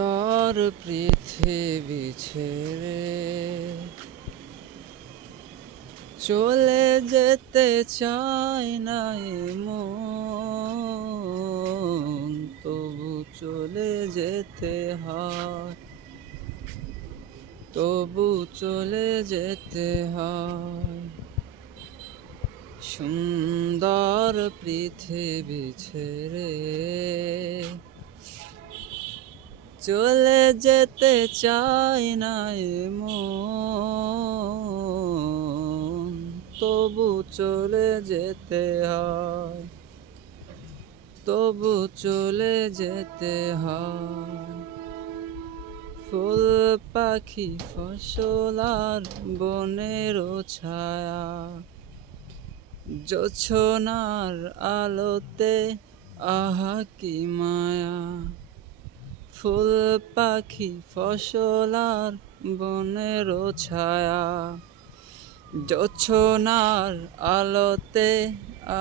দর পৃথিবী ছেড়ে চলে যেতে চাই না এ মন, তবু চলে যেতে হয়, তবু চলে যেতে হয়। সুন্দর পৃথিবী ছেড়ে চলে যেতে চাই না এ মন, তবু চলে যেতে হয়, তবু চলে যেতে হয়। ফুল পাখি ফসল আর বনেরও ছায়া, জোছনার আলোতে আহা কি মায়া। ফুল পাখি ফসল আর বনেরও ছায়া, জোছনার আলোতে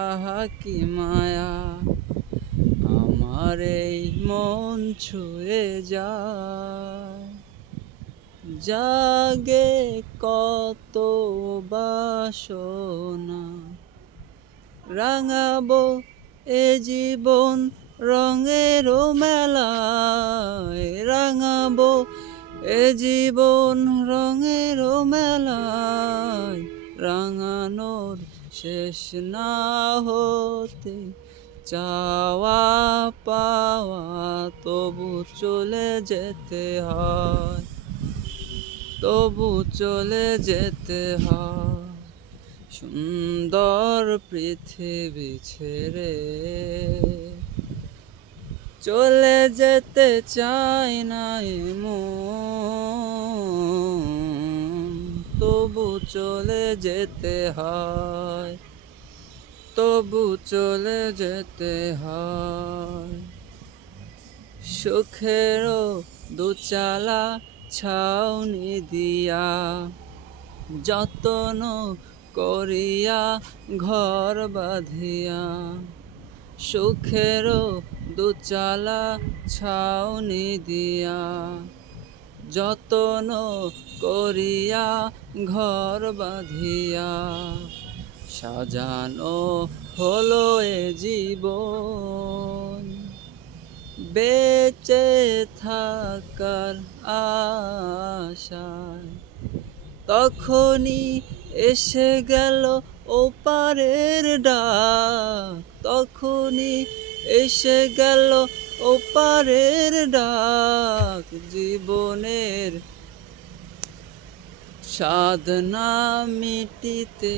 আহা কি মায়া। আমার এই মন ছুঁয়ে যায়, জাগে কত বাসনা। রাঙাবো এ জীবন রঙেরও মেলায়, রাঙাবো এ জীবন রঙেরও মেলায়। রাঙানোর শেষ না হতে চাওয়া পাওয়া, তবু চলে যেতে হয়, তবু চলে যেতে হয়। সুন্দর পৃথিবী ছেড়ে চলে যেতে চাই না এ মন, তবু চলে যেতে হয়, তবু চলে যেতে হয়। সুখেরও দুচালা ছাউনি দিয়া, যতন করিয়া ঘর বাঁধিয়া। সুখেরও দুচালা ছাউনি দিয়া, যতন করিয়া ঘর বাঁধিয়া। সাজানো হলো এ জীবন, বেঁচে থাকার আশায়। তখনই এসে গেল ওপারের ডাক, তখনই এসে গেল ওপারের ডাক। জীবনের সাধনা মিটিতে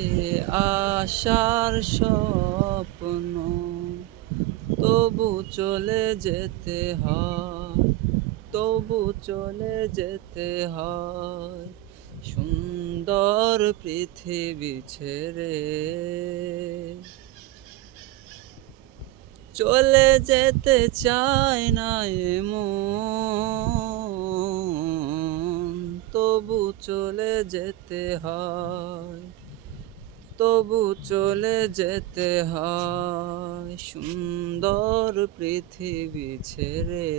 আশার স্বপ্ন, তবু চলে যেতে হয়, তবু চলে যেতে হয়। সুন্দর পৃথিবী ছেড়ে চলে যেতে চাই না এ মন, তবু চলে যেতে হয়, তবু চলে যেতে হয়। সুন্দর পৃথিবী ছেড়ে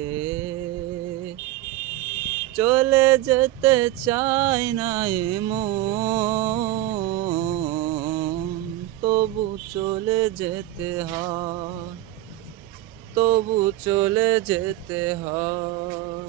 চলে যেতে চাই না এ মন, তবু চলে যেতে হয়, তবু চলে যেতে হয়।